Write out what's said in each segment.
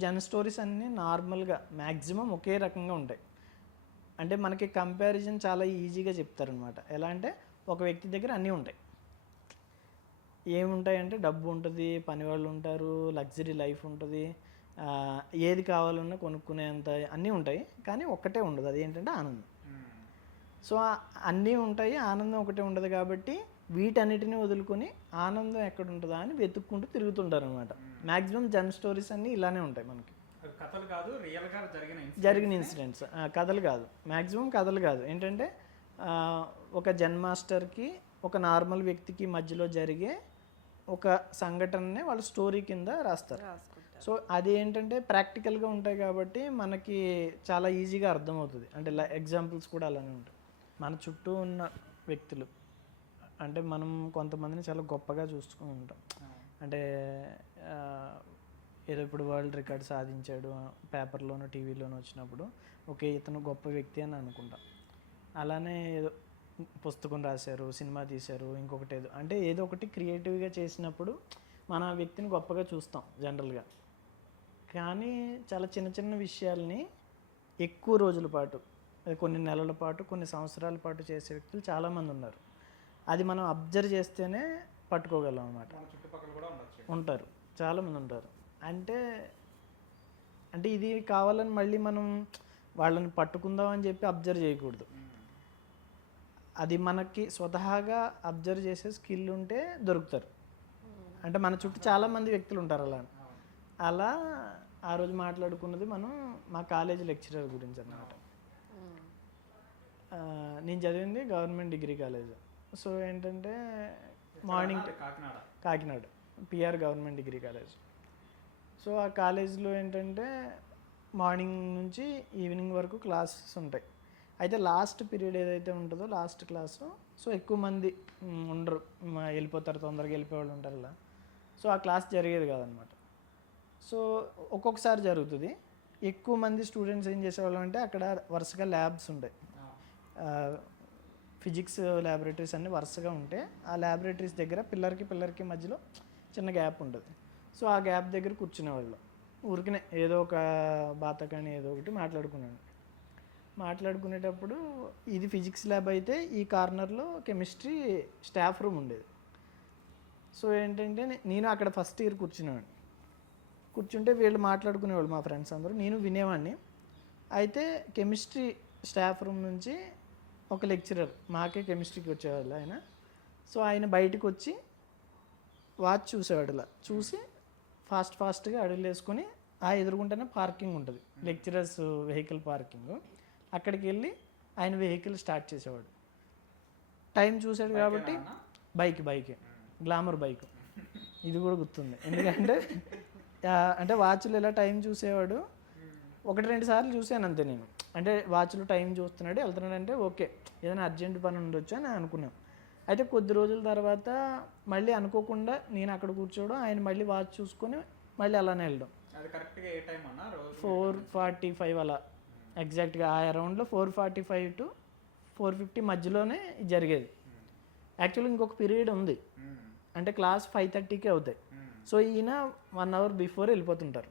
జన స్టోరీస్ అన్నీ నార్మల్గా మ్యాక్సిమం ఒకే రకంగా ఉంటాయి. అంటే మనకి కంపారిజన్ చాలా ఈజీగా చెప్తారనమాట. ఎలా అంటే ఒక వ్యక్తి దగ్గర అన్నీ ఉంటాయి. ఏముంటాయంటే డబ్బు ఉంటుంది, పనివాళ్ళు ఉంటారు, లగ్జరీ లైఫ్ ఉంటుంది, ఏది కావాలన్నా కొనుక్కునేంత అన్నీ ఉంటాయి. కానీ ఒక్కటే ఉండదు, అదేంటంటే ఆనందం. సో అన్నీ ఉంటాయి, ఆనందం ఒకటే ఉండదు. కాబట్టి వీటన్నిటిని వదులుకొని ఆనందం ఎక్కడ ఉంటుందా అని వెతుక్కుంటూ తిరుగుతుంటారు అనమాట. మ్యాక్సిమం జన్ స్టోరీస్ అన్నీ ఇలానే ఉంటాయి మనకి. కథలు కాదు, రియల్గా జరిగిన ఇన్సిడెంట్స్, కథలు కాదు, మ్యాక్సిమం కథలు కాదు. ఏంటంటే ఒక జన్ మాస్టర్కి ఒక నార్మల్ వ్యక్తికి మధ్యలో జరిగే ఒక సంఘటననే వాళ్ళు స్టోరీ కింద రాస్తారు. సో అది ఏంటంటే ప్రాక్టికల్గా ఉంటాయి కాబట్టి మనకి చాలా ఈజీగా అర్థమవుతుంది. అంటే ఎగ్జాంపుల్స్ కూడా అలానే ఉంటాయి. మన చుట్టూ ఉన్న వ్యక్తులు అంటే మనం కొంతమందిని చాలా గొప్పగా చూసుకుని ఉంటాం. అంటే ఏదో ఇప్పుడు వరల్డ్ రికార్డ్ సాధించాడు పేపర్లోనో టీవీలోనో వచ్చినప్పుడు ఓకే ఇతను గొప్ప వ్యక్తి అని అనుకుంటాం. అలానే ఏదో పుస్తకం రాశారు, సినిమా తీశారు, ఇంకొకటి ఏదో అంటే ఏదో ఒకటి క్రియేటివ్గా చేసినప్పుడు మన వ్యక్తిని గొప్పగా చూస్తాం జనరల్గా. కానీ చాలా చిన్న చిన్న విషయాల్ని ఎక్కువ రోజుల పాటు, కొన్ని నెలల పాటు, కొన్ని సంవత్సరాల పాటు చేసే వ్యక్తులు చాలామంది ఉన్నారు. అది మనం అబ్జర్వ్ చేస్తేనే పట్టుకోగలం అన్నమాట. ఉంటారు, చాలామంది ఉంటారు. అంటే ఇది కావాలని మళ్ళీ మనం వాళ్ళని పట్టుకుందాం అని చెప్పి అబ్జర్వ్ చేయకూడదు. అది మనకి స్వతహాగా అబ్జర్వ్ చేసే స్కిల్ ఉంటే దొరుకుతారు. అంటే మన చుట్టూ చాలామంది వ్యక్తులు ఉంటారు అలా ఆ రోజు మాట్లాడుకున్నది మనం మా కాలేజీ లెక్చరర్ గురించి అన్నమాట. నేను చదివింది గవర్నమెంట్ డిగ్రీ కాలేజ్. సో ఏంటంటే morning Kakinada PR government degree college. So ఆ కాలేజ్లో ఏంటంటే మార్నింగ్ నుంచి ఈవినింగ్ వరకు క్లాసెస్ ఉంటాయి. అయితే లాస్ట్ పీరియడ్ ఏదైతే ఉంటుందో లాస్ట్ క్లాసు, సో ఎక్కువ మంది ఉండరు, వెళ్ళిపోతారు, తొందరగా వెళ్ళిపోయేవాళ్ళు ఉంటారు ఇలా. సో ఆ క్లాస్ జరిగేది కాదనమాట. సో ఒక్కొక్కసారి జరుగుతుంది. ఎక్కువ మంది స్టూడెంట్స్ ఏం చేసేవాళ్ళు అంటే అక్కడ వరుసగా ల్యాబ్స్ ఉంటాయి, ఫిజిక్స్ ల్యాబొరేటరీస్ అన్నీ వరుసగా ఉంటే ఆ ల్యాబొరేటరీస్ దగ్గర పిల్లర్కి మధ్యలో చిన్న గ్యాప్ ఉంటుంది. సో ఆ గ్యాప్ దగ్గర కూర్చునేవాళ్ళు ఊరికనే ఏదో ఒక బాతకాని ఏదో ఒకటి మాట్లాడుకునేటప్పుడు ఇది ఫిజిక్స్ ల్యాబ్ అయితే ఈ కార్నర్లో కెమిస్ట్రీ స్టాఫ్ రూమ్ ఉండేది. సో ఏంటంటే నేను అక్కడ ఫస్ట్ ఇయర్ కూర్చుంటే వీళ్ళు మాట్లాడుకునేవాళ్ళు మా ఫ్రెండ్స్ అందరూ, నేను వినేవాడిని. అయితే కెమిస్ట్రీ స్టాఫ్ రూమ్ నుంచి ఒక లెక్చరర్ మాకే కెమిస్ట్రీకి వచ్చేవాళ్ళు ఆయన. సో ఆయన బయటకు వచ్చి వాచ్ చూసేవాడు. ఇలా చూసి ఫాస్ట్గా అడుగులు వేసుకొని ఆ ఎదురుగుంటేనే పార్కింగ్ ఉంటుంది, లెక్చరర్స్ వెహికల్ పార్కింగ్. అక్కడికి వెళ్ళి ఆయన వెహికల్ స్టార్ట్ చేసేవాడు. టైం చూసాడు కాబట్టి బైక్ గ్లామర్ బైక్, ఇది కూడా గుర్తుంది. ఎందుకంటే అంటే వాచ్లో ఇలా టైం చూసేవాడు. 1-2 సార్లు చూశాను అంతే నేను. అంటే వాచ్లో టైం చూస్తున్నాడు వెళ్తున్నాడు అంటే ఓకే ఏదైనా అర్జెంట్ పని ఉండొచ్చు అని అనుకున్నాం. అయితే కొద్ది రోజుల తర్వాత మళ్ళీ అనుకోకుండా నేను అక్కడ కూర్చోవడం, ఆయన మళ్ళీ వాచ్ చూసుకొని మళ్ళీ అలానే వెళ్ళడం. 4:45 అలా ఎగ్జాక్ట్గా ఆ అరౌండ్లో 4:45 to 4:50 మధ్యలోనే జరిగేది. యాక్చువల్లీ ఇంకొక పీరియడ్ ఉంది, అంటే క్లాస్ 5:30కే అవుతాయి. సో ఈయన 1 hour బిఫోర్ వెళ్ళిపోతుంటారు.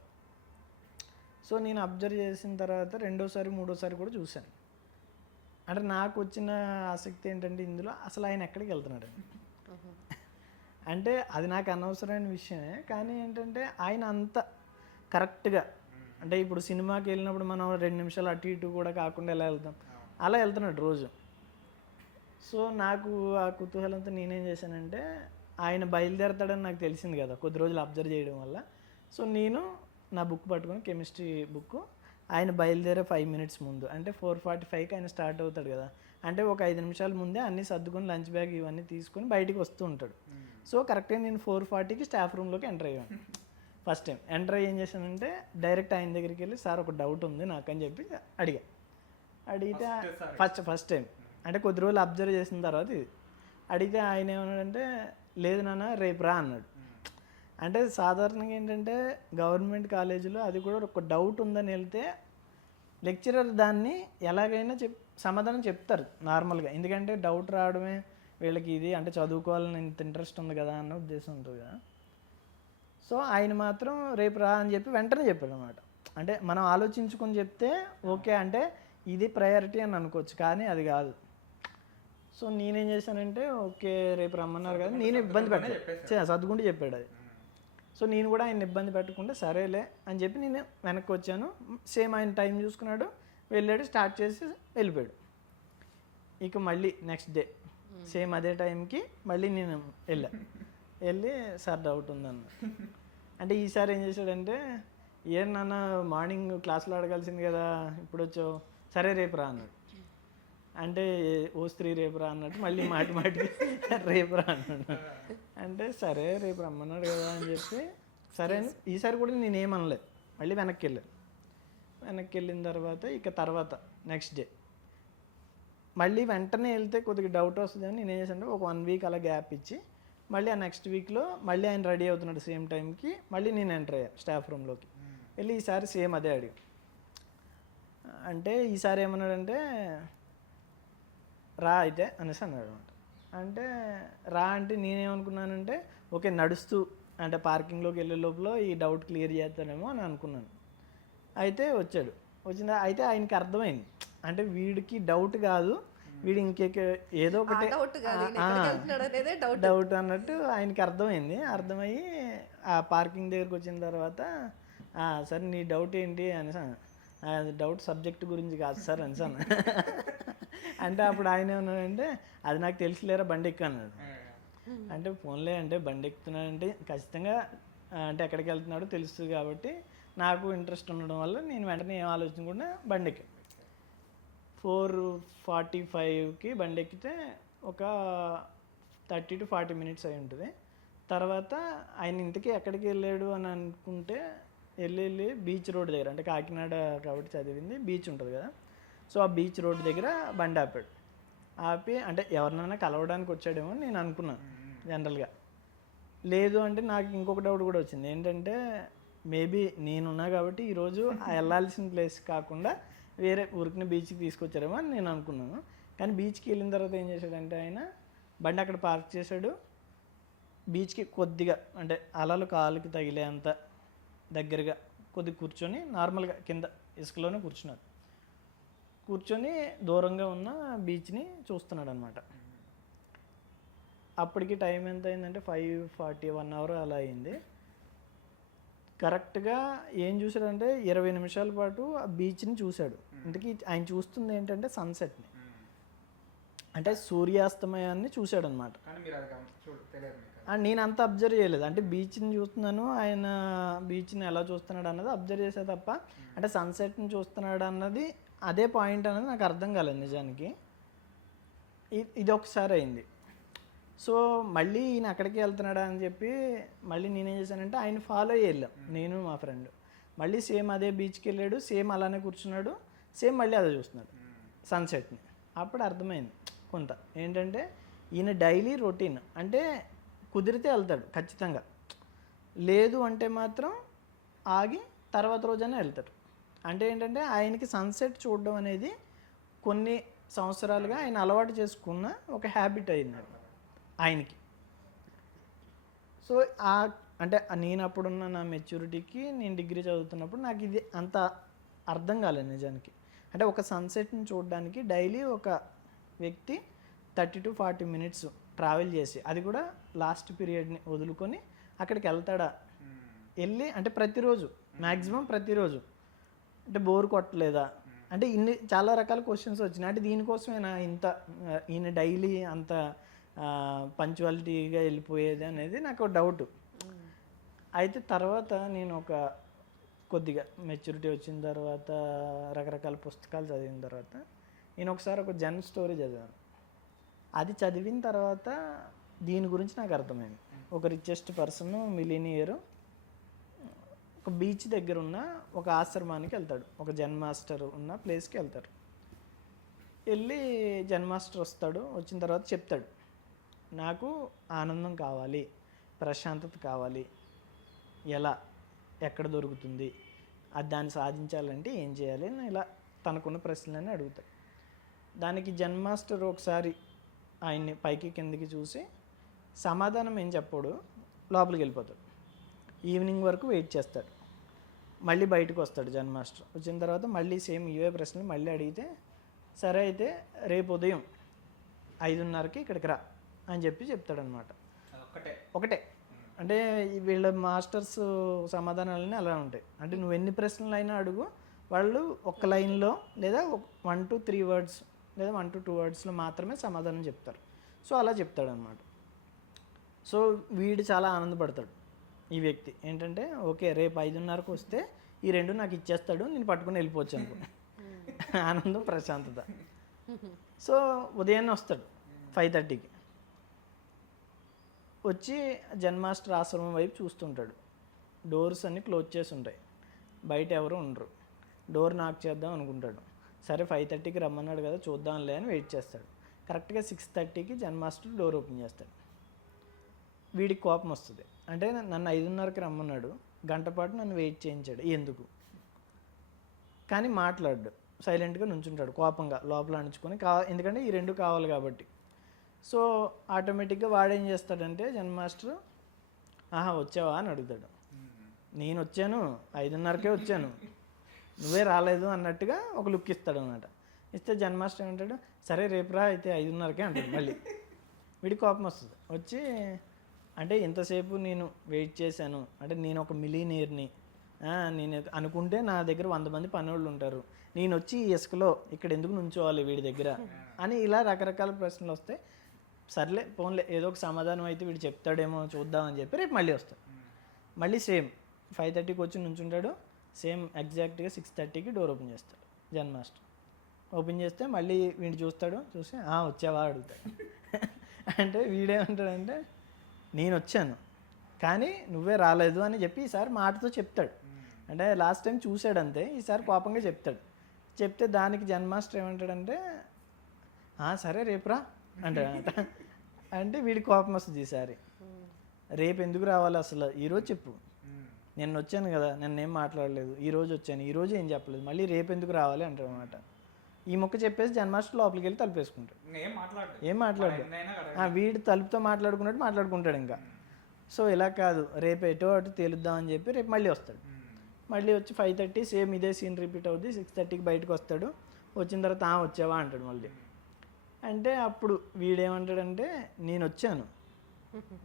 సో నేను అబ్జర్వ్ చేసిన తర్వాత రెండోసారి మూడోసారి కూడా చూశాను. అంటే నాకు వచ్చిన ఆసక్తి ఏంటంటే ఇందులో అసలు ఆయన ఎక్కడికి వెళ్తున్నాడు అంటే అది నాకు అనవసరమైన విషయమే. కానీ ఏంటంటే ఆయన అంత కరెక్ట్గా, అంటే ఇప్పుడు సినిమాకి వెళ్ళినప్పుడు మనం 2 నిమిషాలు అటు ఇటు కూడా కాకుండా ఎలా వెళ్తాం అలా వెళ్తున్నాడు రోజు. సో నాకు ఆ కుతూహలంతో నేనేం చేశానంటే ఆయన బయలుదేరతాడని నాకు తెలిసింది కదా కొద్ది రోజులు అబ్జర్వ్ చేయడం వల్ల. సో నేను నా బుక్ పట్టుకొని కెమిస్ట్రీ బుక్ ఆయన బయలుదేరే 5 minutes ముందు, అంటే 4:45కి ఆయన స్టార్ట్ అవుతాడు కదా, అంటే ఒక 5 నిమిషాల ముందే అన్నీ సర్దుకొని లంచ్ బ్యాగ్ ఇవన్నీ తీసుకొని బయటికి వస్తూ ఉంటాడు. సో కరెక్ట్గా నేను 4:40కి స్టాఫ్ రూమ్లోకి ఎంటర్ అయ్యాను. ఫస్ట్ టైం ఎంటర్ అయ్యి ఏం చేశానంటే డైరెక్ట్ ఆయన దగ్గరికి వెళ్ళి సార్ ఒక డౌట్ ఉంది నాకు అని చెప్పి అడిగితే ఫస్ట్ టైం అంటే కొద్ది రోజులు అబ్జర్వ్ చేసిన తర్వాత ఇది అడిగితే ఆయన ఏమన్నాడంటే లేదు నాన్న రేపు రా అన్నాడు. అంటే సాధారణంగా ఏంటంటే గవర్నమెంట్ కాలేజీలో అది కూడా ఒక డౌట్ ఉందని వెళ్తే లెక్చరర్ దాన్ని ఎలాగైనా సమాధానం చెప్తారు నార్మల్గా, ఎందుకంటే డౌట్ రావడమే వీళ్ళకి ఇది అంటే చదువుకోవాలని ఇంత ఇంట్రెస్ట్ ఉంది కదా అన్న ఉద్దేశం ఉంటుంది కదా. సో ఆయన మాత్రం రేపు రా అని చెప్పి వెంటనే చెప్పాడు అనమాట. అంటే మనం ఆలోచించుకొని చెప్తే ఓకే, అంటే ఇది ప్రయారిటీ అని అనుకోవచ్చు, కానీ అది కాదు. సో నేనేం చేశానంటే ఓకే రేపు రమ్మన్నారు కదా, నేను ఇబ్బంది పెట్టాను, సర్దుకుంటూ చెప్పాడు అది. సో నేను కూడా ఆయన ఇబ్బంది పెట్టకుండా సరేలే అని చెప్పి నేను వెనక్కి వచ్చాను. సేమ్ ఆయన టైం చూసుకున్నాడు, వెళ్ళాడు, స్టార్ట్ చేసి వెళ్ళిపోయాడు. ఇక మళ్ళీ నెక్స్ట్ డే సేమ్ అదే టైంకి మళ్ళీ నేను వెళ్ళి సార్ డౌట్ ఉందన్న. అంటే ఈసారి ఏం చేశాడంటే, ఏం నాన్న మార్నింగ్ క్లాస్లో అడగాల్సింది కదా, ఇప్పుడు వచ్చావు, సరే రేపు రా అన్నాడు. అంటే ఓ స్త్రీ రేపు రా అన్నట్టు మళ్ళీ మాటికి రేపు రా అన్నాడు. అంటే సరే రేపు రమ్మన్నాడు కదా అని చెప్పి సరే అని ఈసారి కూడా నేనేమనలేదు. మళ్ళీ వెనక్కి వెళ్ళిన తర్వాత నెక్స్ట్ డే మళ్ళీ వెంటనే వెళ్తే కొద్దిగా డౌట్ వస్తుందని నేను ఏం చేశానంటే ఒక 1 వీక్ అలా గ్యాప్ ఇచ్చి మళ్ళీ ఆ నెక్స్ట్ వీక్లో మళ్ళీ ఆయన రెడీ అవుతున్నాడు సేమ్ టైంకి, మళ్ళీ నేను ఎంటర్ అయ్యా స్టాఫ్ రూమ్లోకి వెళ్ళి. ఈసారి సేమ్ అదే అడిగా. అంటే ఈసారి ఏమన్నాడంటే రా అయితే అనేసి అన్నాడు అనమాట. అంటే రా అంటే నేనేమనుకున్నానంటే ఓకే నడుస్తూ అంటే పార్కింగ్లోకి వెళ్ళే లోపల ఈ డౌట్ క్లియర్ చేస్తాడేమో అని అనుకున్నాను. అయితే అయితే ఆయనకి అర్థమైంది, అంటే వీడికి డౌట్ కాదు, వీడు ఏదో ఒకటి డౌట్ అన్నట్టు ఆయనకి అర్థమయ్యి ఆ పార్కింగ్ దగ్గరికి వచ్చిన తర్వాత సరే నీ డౌట్ ఏంటి అనేసి, అది డౌట్ సబ్జెక్ట్ గురించి కాదు సార్ అనేసాను. అంటే అప్పుడు ఆయన ఏమన్నాడంటే అది నాకు తెలిసిలేరా బండి ఎక్కు అన్నాడు. అంటే ఫోన్లే అంటే బండి ఎక్కుతున్నాడంటే ఖచ్చితంగా అంటే ఎక్కడికి వెళ్తున్నాడో తెలుస్తుంది కాబట్టి నాకు ఇంట్రెస్ట్ ఉండడం వల్ల నేను వెంటనే ఏం ఆలోచించకుండా బండి ఎక్కాను. 4:45కి బండి ఎక్కితే ఒక 30 to 40 minutes అయి ఉంటుంది. తర్వాత ఆయన ఇంటికి ఎక్కడికి వెళ్ళాడు అని అనుకుంటే వెళ్ళి బీచ్ రోడ్ దగ్గర, అంటే కాకినాడ కాబట్టి చదివింది బీచ్ ఉంటుంది కదా, సో ఆ బీచ్ రోడ్ దగ్గర బండి ఆపి అంటే ఎవరినైనా కలవడానికి వచ్చాడేమో నేను అనుకున్నాను జనరల్గా. లేదు అంటే నాకు ఇంకొక డౌట్ కూడా వచ్చింది ఏంటంటే మేబీ నేనున్నా కాబట్టి ఈరోజు వెళ్ళాల్సిన ప్లేస్ కాకుండా వేరే ఊరికి బీచ్కి తీసుకొచ్చారేమో అని నేను అనుకున్నాను. కానీ బీచ్కి వెళ్ళిన తర్వాత ఏం చేశాడంటే ఆయన బండి అక్కడ పార్క్ చేశాడు. బీచ్కి కొద్దిగా అంటే అలలు కాలుకి తగిలే అంత దగ్గరగా కొద్దిగా కూర్చొని నార్మల్గా కింద ఇసుకలోనే కూర్చొని దూరంగా ఉన్న బీచ్ని చూస్తున్నాడు అనమాట. అప్పటికి టైం ఎంత అయిందంటే 5:40, 1 hour అలా అయింది. కరెక్ట్గా ఏం చూశాడంటే 20 నిమిషాల పాటు ఆ బీచ్ని చూశాడు. ఇంతకీ ఆయన చూస్తుంది ఏంటంటే సన్సెట్ని, అంటే సూర్యాస్తమయాన్ని చూశాడు అనమాట. నేను అంత అబ్జర్వ్ చేయలేదు, అంటే బీచ్ని చూస్తున్నాను, ఆయన బీచ్ని ఎలా చూస్తున్నాడు అన్నది అబ్జర్వ్ చేసే తప్ప అంటే సన్సెట్ని చూస్తున్నాడు అన్నది అదే పాయింట్ అనేది నాకు అర్థం కాలేదు నిజానికి. ఇది ఒకసారి అయింది. సో మళ్ళీ ఈయన అక్కడికి వెళ్తున్నాడా అని చెప్పి మళ్ళీ నేనేం చేశానంటే ఆయన ఫాలో అయ్యి వెళ్ళాం, నేను మా ఫ్రెండ్. మళ్ళీ సేమ్ అదే బీచ్కి వెళ్ళాడు, సేమ్ అలానే కూర్చున్నాడు, సేమ్ మళ్ళీ అదే చూస్తున్నాడు సన్సెట్ని. అప్పుడు అర్థమైంది కొంత ఏంటంటే ఈయన డైలీ రొటీన్, అంటే కుదిరితే వెళ్తాడు ఖచ్చితంగా, లేదు అంటే మాత్రం ఆగి తర్వాత రోజైనా వెళ్తాడు. అంటే ఏంటంటే ఆయనకి సన్సెట్ చూడడం అనేది కొన్ని సంవత్సరాలుగా ఆయన అలవాటు చేసుకున్న ఒక హ్యాబిట్ అయింది ఆయనకి. సో అంటే నేను అప్పుడున్న నా మెచ్యూరిటీకి నేను డిగ్రీ చదువుతున్నప్పుడు నాకు ఇది అంత అర్థం కాలేదు నిజానికి. అంటే ఒక సన్సెట్ని చూడడానికి డైలీ ఒక వ్యక్తి 30 to 40 minutes ట్రావెల్ చేసి, అది కూడా లాస్ట్ పీరియడ్ని వదులుకొని అక్కడికి వెళ్తాడా, వెళ్ళి అంటే ప్రతిరోజు మ్యాక్సిమం ప్రతిరోజు అంటే బోర్ కొట్టలేదా, అంటే చాలా రకాల క్వశ్చన్స్ వచ్చినాయి. అంటే దీనికోసమేనా ఈయన డైలీ అంత పంచువాలిటీగా వెళ్ళిపోయేది అనేది నాకు డౌట్. అయితే తర్వాత నేను కొద్దిగా మెచ్యూరిటీ వచ్చిన తర్వాత రకరకాల పుస్తకాలు చదివిన తర్వాత నేను ఒకసారి ఒక జన్ స్టోరీ చదివాను. అది చదివిన తర్వాత దీని గురించి నాకు అర్థమైంది. ఒక రిచెస్ట్ పర్సన్ మిలీనియర్ ఒక బీచ్ దగ్గర ఉన్న ఒక ఆశ్రమానికి వెళ్తాడు, ఒక జన్ మాస్టర్ ఉన్న ప్లేస్కి వెళ్తాడు. వెళ్ళి జన్ మాస్టర్ వచ్చిన తర్వాత చెప్తాడు, నాకు ఆనందం కావాలి, ప్రశాంతత కావాలి, ఎక్కడ దొరుకుతుంది, దాన్ని సాధించాలంటే ఏం చేయాలి అని ఇలా తనకున్న ప్రశ్నలన్నీ అడుగుతాడు. దానికి జన్ మాస్టర్ ఒకసారి ఆయన్ని పైకి కిందకి చూసి సమాధానం ఏం చెప్పాడు, లోపలికి వెళ్ళిపోతాడు. ఈవినింగ్ వరకు వెయిట్ చేస్తాడు. మళ్ళీ బయటకు వస్తాడు జన్మాస్టర్. వచ్చిన తర్వాత మళ్ళీ సేమ్ ఇవే ప్రశ్నలు మళ్ళీ అడిగితే, సరే అయితే రేపు ఉదయం 5:30కి ఇక్కడికి రా అని చెప్పి చెప్తాడనమాట. ఒకటే అంటే వీళ్ళ మాస్టర్స్ సమాధానాలన్నీ అలా ఉంటాయి. అంటే నువ్వు ఎన్ని ప్రశ్నలు అయినా అడుగు, వాళ్ళు ఒక లైన్లో లేదా 1 to 3 words లేదా 1 to 2 wordsలో మాత్రమే సమాధానం చెప్తారు. సో అలా చెప్తాడనమాట. సో వీడు చాలా ఆనందపడతాడు ఈ వ్యక్తి. ఏంటంటే ఓకే రేపు 5:30కు వస్తే ఈ 2 నాకు ఇచ్చేస్తాడు, నేను పట్టుకుని వెళ్ళిపోవచ్చు అనుకో. ఆనందం, ప్రశాంతత. సో ఉదయాన్నే వస్తాడు 5:30కి. వచ్చి జన్మాస్టర్ ఆశ్రమం వైపు చూస్తుంటాడు. డోర్స్ అన్నీ క్లోజ్ చేసి ఉంటాయి, బయట ఎవరు ఉండరు. డోర్ నాక్ చేద్దాం అనుకుంటాడు. సరే 5:30కి రమ్మన్నాడు కదా చూద్దాంలే అని వెయిట్ చేస్తాడు. కరెక్ట్గా 6:30కి జన్మాస్టర్ డోర్ ఓపెన్ చేస్తాడు. వీడికి కోపం వస్తుంది. అంటే నన్ను 5:30కి రమ్మన్నాడు, గంట పాటు నన్ను వెయిట్ చేయించాడు ఎందుకు, కానీ మాట్లాడు, సైలెంట్గా నుంచుంటాడు కోపంగా లోపల అణుచుకొని. ఎందుకంటే ఈ 2 కావాలి కాబట్టి. సో ఆటోమేటిక్గా వాడేం చేస్తాడంటే జన్మాస్టర్, వచ్చావా అని అడుగుతాడు. నేను వచ్చాను, 5:30కే వచ్చాను, నువ్వే రాలేదు అన్నట్టుగా ఒక లుక్ ఇస్తాడు అనమాట. ఇస్తే జన్మాస్టర్ ఏమంటాడు, సరే రేపు రా అయితే 5:30కే అంటాడు. మళ్ళీ వీడి కోపం వస్తుంది. వచ్చి అంటే ఇంతసేపు నేను వెయిట్ చేశాను, అంటే నేను ఒక మిలీనియర్ని, నేను అనుకుంటే నా దగ్గర 100 మంది పనివాళ్ళు ఉంటారు, నేను వచ్చి ఇసుకలో ఇక్కడ ఎందుకు నుంచోవాలి వీడి దగ్గర అని ఇలా రకరకాల ప్రశ్నలు వస్తాయి. సర్లే పోన్లే ఏదో ఒక సమాధానం అయితే వీడు చెప్తాడేమో చూద్దామని చెప్పి రేపు మళ్ళీ వస్తాడు. మళ్ళీ సేమ్ 5:30కి వచ్చి నుంచుంటాడు. సేమ్ ఎగ్జాక్ట్గా 6:30కి డోర్ ఓపెన్ చేస్తాడు జన్మాస్టర్. ఓపెన్ చేస్తే మళ్ళీ వీడు చూస్తాడు, చూసి వచ్చావా అడుగుతాడు. అంటే వీడేమంటాడంటే నేను వచ్చాను కానీ నువ్వే రాలేదు అని చెప్పి ఈసారి మాటతో చెప్తాడు. అంటే లాస్ట్ టైం చూశాడంతే, ఈసారి కోపంగా చెప్తాడు. చెప్తే దానికి జన్మాస్టర్ ఏమంటాడంటే సరే రేపురా అంటాడంట. అంటే వీడికి కోపం వస్తుంది ఈసారి. రేపు ఎందుకు రావాలి అసలు, ఈరోజు చెప్పు, నేను వచ్చాను కదా, నన్ను ఏం మాట్లాడలేదు, ఈరోజు వచ్చాను, ఈరోజు ఏం చెప్పలేదు, మళ్ళీ రేపు ఎందుకు రావాలి అంటాడు అనమాట. ఈ మొక్క చెప్పేసి జన్మాస్టర్ లోపలికి వెళ్ళి తలుపేసుకుంటాడు. ఏం మాట్లాడు, వీడు తలుపుతో మాట్లాడుకున్నట్టు మాట్లాడుకుంటాడు ఇంకా. సో ఇలా కాదు, రేపు ఎటో అటు తేలుద్దామని చెప్పి రేపు మళ్ళీ వస్తాడు. మళ్ళీ వచ్చి 5:30 సేమ్ ఇదే సీన్ రిపీట్ అవుద్ది. 6:30కి బయటకు వస్తాడు. వచ్చిన తర్వాత వచ్చావా అంటాడు మళ్ళీ. అంటే అప్పుడు వీడేమంటాడంటే నేను వచ్చాను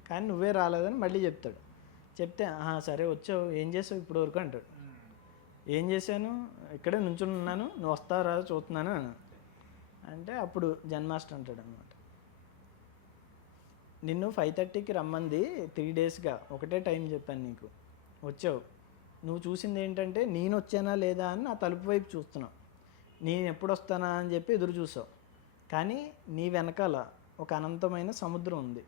కానీ నువ్వే రాలేదని మళ్ళీ చెప్తాడు. చెప్తే సరే వచ్చావు, ఏం చేసావు ఇప్పటి వరకు అంటాడు. ఏం చేశాను, ఇక్కడే నుంచుని ఉన్నాను, నువ్వు వస్తావు రాదు చూస్తున్నాను అని. అంటే అప్పుడు జన్మాస్టర్ అంటాడు అనమాట, నిన్ను 5:30కి రమ్మంది 3 daysగా ఒకటే టైం చెప్పాను నీకు, వచ్చావు. నువ్వు చూసింది ఏంటంటే నేను వచ్చానా లేదా అని నా తలుపు వైపు చూస్తున్నావు, నేను ఎప్పుడు వస్తానా అని చెప్పి ఎదురు చూసావు. కానీ నీ వెనకాల ఒక అనంతమైన సముద్రం ఉంది,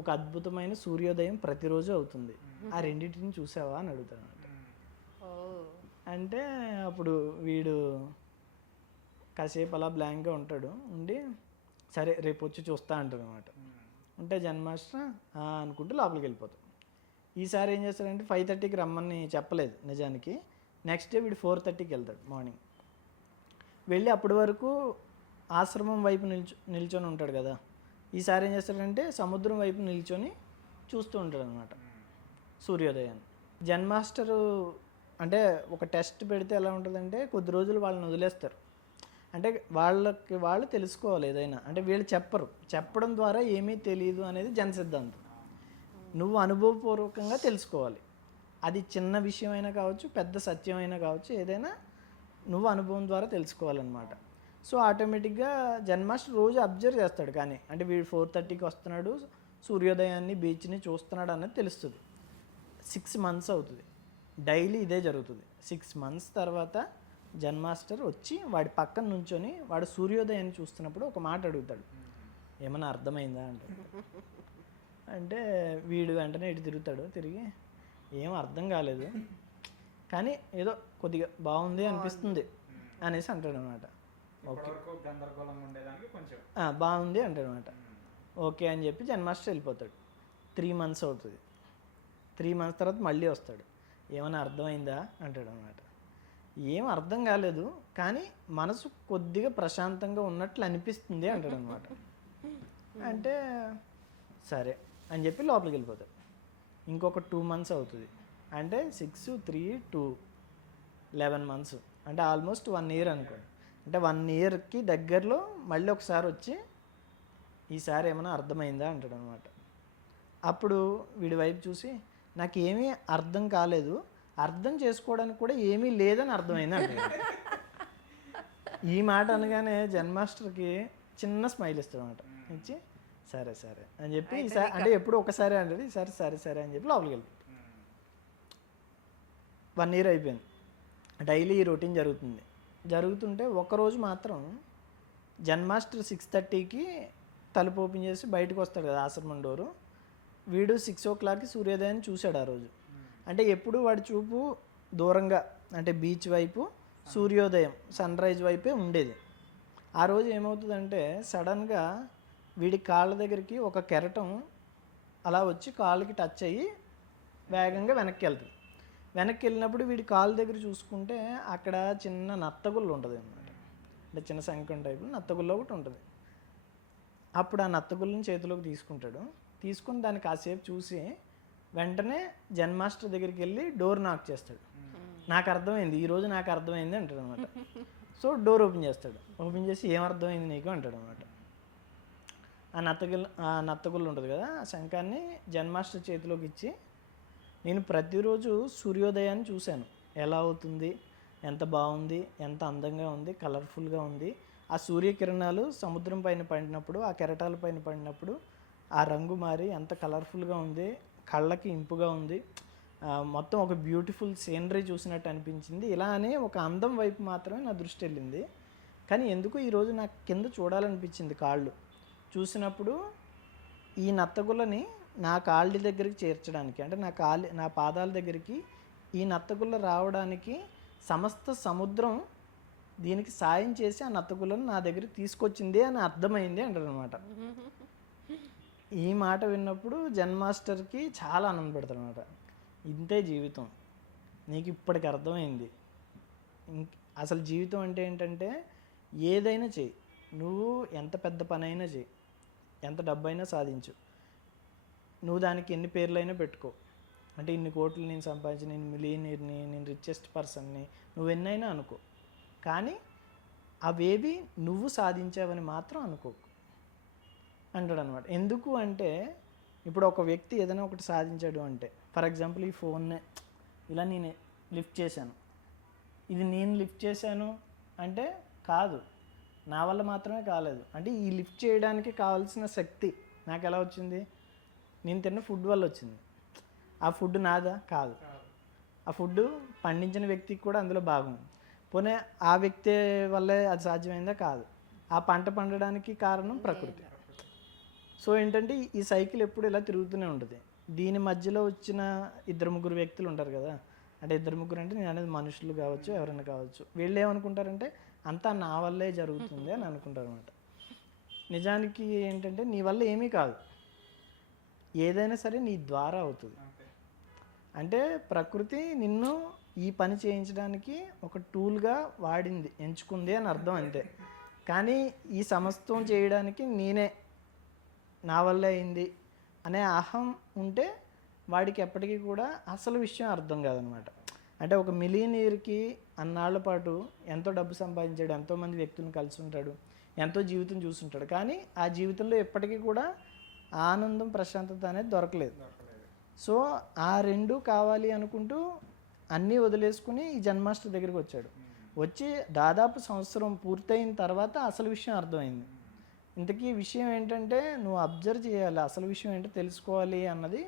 ఒక అద్భుతమైన సూర్యోదయం ప్రతిరోజు అవుతుంది, ఆ రెండింటిని చూసావా అని అడుగుతాడు. అంటే అప్పుడు వీడు కాసేపు అలా బ్లాంక్గా ఉంటాడు. ఉండి సరే రేపు వచ్చి చూస్తా అంటాడు అనమాట. అంటే జన్మాస్టర్ అనుకుంటూ లోపలికి వెళ్ళిపోతాడు. ఈసారి ఏం చేస్తాడంటే 5:30కి రమ్మని చెప్పలేదు నిజానికి. నెక్స్ట్ డే వీడు 4:30కి వెళ్తాడు మార్నింగ్. వెళ్ళి అప్పటి వరకు ఆశ్రమం వైపు నిల్చొని ఉంటాడు కదా. ఈసారి ఏం చేస్తాడంటే సముద్రం వైపు నిల్చొని చూస్తూ ఉంటాడు అనమాట సూర్యోదయాన్ని. జన్మాస్టరు అంటే ఒక టెస్ట్ పెడితే ఎలా ఉంటుందంటే కొద్ది రోజులు వాళ్ళని వదిలేస్తారు. అంటే వాళ్ళు తెలుసుకోవాలి ఏదైనా. అంటే వీళ్ళు చెప్పడం ద్వారా ఏమీ తెలియదు అనేది జన సిద్ధాంతం. నువ్వు అనుభవపూర్వకంగా తెలుసుకోవాలి. అది చిన్న విషయం అయినా కావచ్చు, పెద్ద సత్యం అయినా కావచ్చు, ఏదైనా నువ్వు అనుభవం ద్వారా తెలుసుకోవాలన్నమాట. సో ఆటోమేటిక్గా జన్మాస్టర్ రోజు అబ్జర్వ్ చేస్తాడు. కానీ అంటే వీడు 4:30కి వస్తున్నాడు, సూర్యోదయాన్ని బీచ్ని చూస్తున్నాడు అనేది తెలుస్తుంది. 6 months అవుతుంది, డైలీ ఇదే జరుగుతుంది. 6 months తర్వాత జన్మాస్టర్ వచ్చి వాడి పక్కన నుంచొని వాడు సూర్యోదయాన్ని చూస్తున్నప్పుడు ఒక మాట అడుగుతాడు, ఏమన్నా అర్థమైందా అంటాడు. అంటే వీడు వెంటనే ఇటు తిరుగుతాడు, తిరిగి ఏం అర్థం కాలేదు కానీ ఏదో కొద్దిగా బాగుంది అనిపిస్తుంది అనేసి అంటాడు అనమాట. ఓకే బాగుంది అంటాడు అనమాట. ఓకే అని చెప్పి జన్మాస్టర్ వెళ్ళిపోతాడు. 3 months అవుతుంది. 3 months తర్వాత మళ్ళీ వస్తాడు. ఏమైనా అర్థమైందా అంటాడు అనమాట. ఏం అర్థం కాలేదు కానీ మనసు కొద్దిగా ప్రశాంతంగా ఉన్నట్లు అనిపిస్తుంది అంటాడు అనమాట. అంటే సరే అని చెప్పి లోపలికి వెళ్ళిపోతాడు. ఇంకొక 2 months అవుతుంది. అంటే 6, 3, 2 11 months, అంటే ఆల్మోస్ట్ 1 year అనుకోండి. అంటే 1 yearకి దగ్గరలో మళ్ళీ ఒకసారి వచ్చి ఈసారి ఏమైనా అర్థమైందా అంటాడు అనమాట. అప్పుడు వీడి వైపు చూసి నాకు ఏమీ అర్థం కాలేదు, అర్థం చేసుకోవడానికి కూడా ఏమీ లేదని అర్థమైంది అంటాడు. ఈ మాట అనగానే జెన్ మాస్టర్కి చిన్న స్మైల్ ఇస్తాడు అనమాట. ఇచ్చి సరే సరే అని చెప్పి ఈసారి, అంటే ఎప్పుడు ఒకసారి అంటది, ఈసారి సరే సరే అని చెప్పి లోపలికి వెళ్తాడు. 1 year అయిపోయింది. డైలీ ఈ రొటీన్ జరుగుతుంటే ఒకరోజు మాత్రం జెన్ మాస్టర్ 6:30కి తలుపు ఓపెన్ చేసి బయటకు వస్తాడు కదా ఆశ్రమం డోరు. వీడు 6 o'clockకి సూర్యోదయాన్ని చూశాడు ఆ రోజు. అంటే ఎప్పుడు వాడి చూపు దూరంగా, అంటే బీచ్ వైపు, సూర్యోదయం సన్ రైజ్ వైపే ఉండేది. ఆ రోజు ఏమవుతుందంటే సడన్గా వీడి కాళ్ళ దగ్గరికి ఒక కెరటం అలా వచ్చి కాళ్ళకి టచ్ అయ్యి వేగంగా వెనక్కి వెళ్తుంది. వెనక్కి వెళ్ళినప్పుడు వీడి కాళ్ళ దగ్గర చూసుకుంటే అక్కడ చిన్న నత్తగుళ్ళు ఉంటుంది అన్నమాట. అంటే చిన్న శంఖం టైపు నత్తగుళ్ళు ఒకటి ఉంటుంది. అప్పుడు ఆ నత్తగుళ్ళని చేతిలోకి తీసుకుని దాన్ని కాసేపు చూసి వెంటనే జెన్ మాస్టర్ దగ్గరికి వెళ్ళి డోర్ నాక్ చేస్తాడు. నాకు అర్థమైంది, ఈరోజు నాకు అర్థమైంది అంటాడు అనమాట. సో డోర్ ఓపెన్ చేసి ఏం అర్థమైంది నీకు అంటాడు అనమాట. ఆ నత్తగుళ్ళు ఉంటుంది కదా, ఆ శంఖాన్ని జెన్ మాస్టర్ చేతిలోకి ఇచ్చి, నేను ప్రతిరోజు సూర్యోదయాన్ని చూశాను, ఎలా అవుతుంది, ఎంత బాగుంది, ఎంత అందంగా ఉంది, కలర్ఫుల్గా ఉంది. ఆ సూర్యకిరణాలు సముద్రం పైన పడినప్పుడు, ఆ కెరటాల పైన పడినప్పుడు ఆ రంగు మారి ఎంత కలర్ఫుల్గా ఉంది, కళ్ళకి ఇంపుగా ఉంది, మొత్తం ఒక బ్యూటిఫుల్ సీనరీ చూసినట్టు అనిపించింది. ఇలా అని ఒక అందం వైపు మాత్రమే నా దృష్టి వెళ్ళింది. కానీ ఎందుకు ఈరోజు నాకు కింద చూడాలనిపించింది. కాళ్ళు చూసినప్పుడు ఈ నత్తగుళ్ళని నా కాళ్ళ దగ్గరికి చేర్చడానికి, అంటే నా పాదాల దగ్గరికి ఈ నత్తగుళ్ళ రావడానికి సమస్త సముద్రం దీనికి సాయం చేసి ఆ నత్తగుళ్ళను నా దగ్గరికి తీసుకొచ్చింది అని అర్థమైంది అంటారు అనమాట. ఈ మాట విన్నప్పుడు జెన్ మాస్టర్కి చాలా ఆనందపడతారు అనమాట. ఇంతే జీవితం, నీకు ఇప్పటికి అర్థమైంది. అసలు జీవితం అంటే ఏంటంటే ఏదైనా చెయ్యి, నువ్వు ఎంత పెద్ద పనైనా చెయ్యి, ఎంత డబ్బైనా సాధించు, నువ్వు దానికి ఎన్ని పేర్లైనా పెట్టుకో, అంటే ఇన్ని కోట్లు నేను సంపాదించి, నేను మిలియనీర్ని, నేను రిచెస్ట్ పర్సన్ని, నువ్వు ఎన్నైనా అనుకో, కానీ అవేవి నువ్వు సాధించావని మాత్రం అనుకోకు అంటాడు అనమాట. ఎందుకు అంటే ఇప్పుడు ఒక వ్యక్తి ఏదైనా ఒకటి సాధించాడు అంటే, ఫర్ ఎగ్జాంపుల్ ఈ ఫోన్నే ఇలా నేను లిఫ్ట్ చేశాను, ఇది నేను లిఫ్ట్ చేశాను అంటే కాదు, నా వల్ల మాత్రమే కాలేదు. అంటే ఈ లిఫ్ట్ చేయడానికి కావాల్సిన శక్తి నాకు ఎలా వచ్చింది, నేను తిన్న ఫుడ్ వల్ల వచ్చింది. ఆ ఫుడ్ నాదా కాదు, ఆ ఫుడ్ పండించిన వ్యక్తికి కూడా అందులో భాగం. పోనీ ఆ వ్యక్తి వల్లే అది సాధ్యమైందా కాదు, ఆ పంట పండడానికి కారణం ప్రకృతి. సో ఏంటంటే ఈ సైకిల్ ఎప్పుడు ఇలా తిరుగుతూనే ఉంటుంది. దీని మధ్యలో వచ్చిన 2-3 వ్యక్తులు ఉంటారు కదా, అంటే 2-3 అంటే నేను అనేది మనుషులు కావచ్చు, ఎవరైనా కావచ్చు. వీళ్ళు ఏమనుకుంటారంటే అంతా నా వల్లే జరుగుతుంది అని అనుకుంటారు అనమాట. నిజానికి ఏంటంటే నీ వల్ల ఏమీ కాదు, ఏదైనా సరే నీ ద్వారా అవుతుంది. అంటే ప్రకృతి నిన్ను ఈ పని చేయించడానికి ఒక టూల్గా వాడింది, ఎంచుకుంది అని అర్థం అంతే. కానీ ఈ సమస్తం చేయడానికి నేనే, నా వల్లే అయింది అనే అహం ఉంటే వాడికి ఎప్పటికీ కూడా అసలు విషయం అర్థం కాదనమాట. అంటే ఒక మిలియనీర్కి అన్నాళ్ల పాటు ఎంతో డబ్బు సంపాదించాడు, ఎంతోమంది వ్యక్తులను కలిసి ఉంటాడు, ఎంతో జీవితం చూస్తుంటాడు, కానీ ఆ జీవితంలో ఎప్పటికీ కూడా ఆనందం, ప్రశాంతత అనేది దొరకలేదు. సో ఆ రెండు కావాలి అనుకుంటూ అన్నీ వదిలేసుకుని ఈ జెన్ మాస్టర్ దగ్గరికి వచ్చాడు. వచ్చి దాదాపు సంవత్సరం పూర్తయిన తర్వాత అసలు విషయం అర్థమైంది. ఇంతకీ విషయం ఏంటంటే నువ్వు అబ్జర్వ్ చేయాలి, అసలు విషయం ఏంటో తెలుసుకోవాలి అన్నది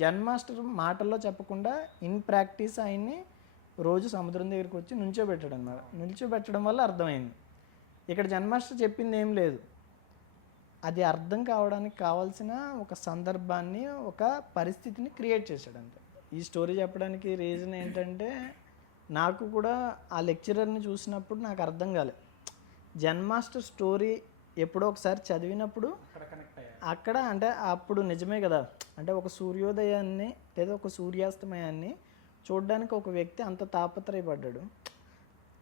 జెన్ మాస్టర్ మాటల్లో చెప్పకుండా ఇన్ ప్రాక్టీస్ ఆయన్ని రోజు సముద్రం దగ్గరికి వచ్చి నుంచోబెట్టాడు అన్నమాట. నుంచోబెట్టడం వల్ల అర్థమైంది. ఇక్కడ జెన్ మాస్టర్ చెప్పింది ఏం లేదు, అది అర్థం కావడానికి కావాల్సిన ఒక సందర్భాన్ని, ఒక పరిస్థితిని క్రియేట్ చేశాడు అంతే. ఈ స్టోరీ చెప్పడానికి రీజన్ ఏంటంటే నాకు కూడా ఆ లెక్చరర్ని చూసినప్పుడు నాకు అర్థం కాలే. జెన్ మాస్టర్ స్టోరీ ఎప్పుడో ఒకసారి చదివినప్పుడు అక్కడ అంటే అప్పుడు నిజమే కదా, అంటే ఒక సూర్యోదయాన్ని లేదా ఒక సూర్యాస్తమయాన్ని చూడడానికి ఒక వ్యక్తి అంత తాపత్రయపడ్డాడు.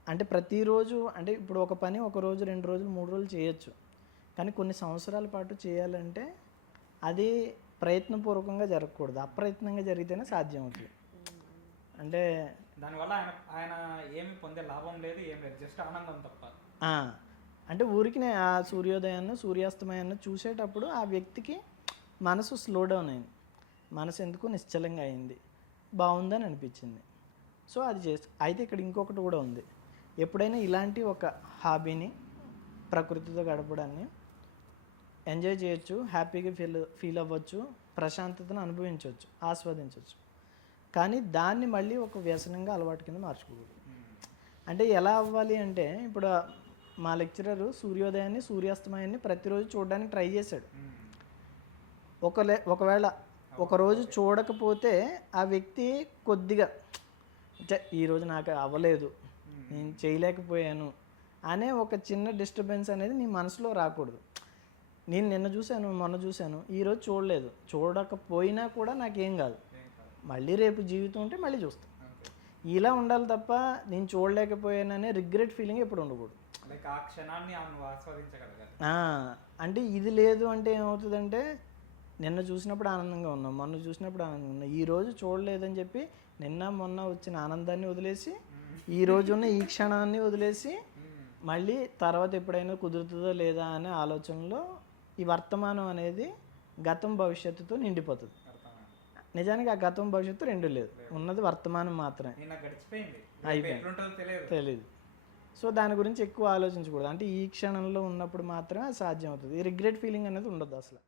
అంటే ప్రతిరోజు, అంటే ఇప్పుడు ఒక పని 1 రోజు 2 రోజులు 3 రోజులు చేయొచ్చు, కానీ కొన్ని సంవత్సరాల పాటు చేయాలంటే అది ప్రయత్నపూర్వకంగా జరగకూడదు, అప్రయత్నంగా జరిగితేనే సాధ్యం అవుతుంది. అంటే దానివల్ల ఆయన ఆయన ఏమి పొందే లాభం లేదు, ఏం లేదు, జస్ట్ ఆనందం తప్ప. ఆ, అంటే ఊరికినే ఆ సూర్యోదయాన్ని సూర్యాస్తమయాన్ని చూసేటప్పుడు ఆ వ్యక్తికి మనసు స్లో డౌన్ అయింది, మనసు ఎందుకు నిశ్చలంగా అయింది, బాగుందని అనిపించింది. సో అది అయితే ఇక్కడ ఇంకొకటి కూడా ఉంది. ఎప్పుడైనా ఇలాంటి ఒక హాబీని ప్రకృతితో గడపడాన్ని ఎంజాయ్ చేయొచ్చు, హ్యాపీగా ఫీల్ అవ్వచ్చు, ప్రశాంతతను అనుభవించవచ్చు, ఆస్వాదించవచ్చు. కానీ దాన్ని మళ్ళీ ఒక వ్యసనంగా అలవాటు కింద మార్చుకోకూడదు. అంటే ఎలా అవ్వాలి అంటే, ఇప్పుడు మా లెక్చరరు సూర్యోదయాన్ని సూర్యాస్తమయాన్ని ప్రతిరోజు చూడడానికి ట్రై చేశాడు. ఒకవేళ ఒకరోజు చూడకపోతే ఆ వ్యక్తి కొద్దిగా ఈరోజు నాకు అవ్వలేదు, నేను చేయలేకపోయాను అనే ఒక చిన్న డిస్టర్బెన్స్ అనేది నీ మనసులో రాకూడదు. నేను నిన్న చూశాను, మొన్న చూశాను, ఈరోజు చూడలేదు, చూడకపోయినా కూడా నాకేం కాదు, మళ్ళీ రేపు జీవితం ఉంటే మళ్ళీ చూస్తాను, ఇలా ఉండాలి తప్ప నేను చూడలేకపోయాననే రిగ్రెట్ ఫీలింగ్ ఎప్పుడు ఉండకూడదు. ఆ క్షణాన్ని ఆస్వాదించగలగాలి. అంటే ఇది లేదు అంటే ఏమవుతుందంటే, నిన్న చూసినప్పుడు ఆనందంగా ఉన్నాం, మొన్న చూసినప్పుడు ఆనందంగా ఉన్నాం, ఈరోజు చూడలేదని చెప్పి నిన్న మొన్న వచ్చిన ఆనందాన్ని వదిలేసి, ఈ రోజు ఉన్న ఈ క్షణాన్ని వదిలేసి మళ్ళీ తర్వాత ఎప్పుడైనా కుదురుతుందో లేదా అనే ఆలోచనలో ఈ వర్తమానం అనేది గతం భవిష్యత్తుతో నిండిపోతుంది. నిజానికి ఆ గతం భవిష్యత్తు రెండు లేదు, ఉన్నది వర్తమానం మాత్రమే, అయిపోయింది, తెలీదు. సో దాని గురించి ఎక్కువ ఆలోచించకూడదు. అంటే ఈ క్షణంలో ఉన్నప్పుడు మాత్రమే అది సాధ్యం అవుతుంది. ఈ రిగ్రెట్ ఫీలింగ్ అనేది ఉండదు అసలు.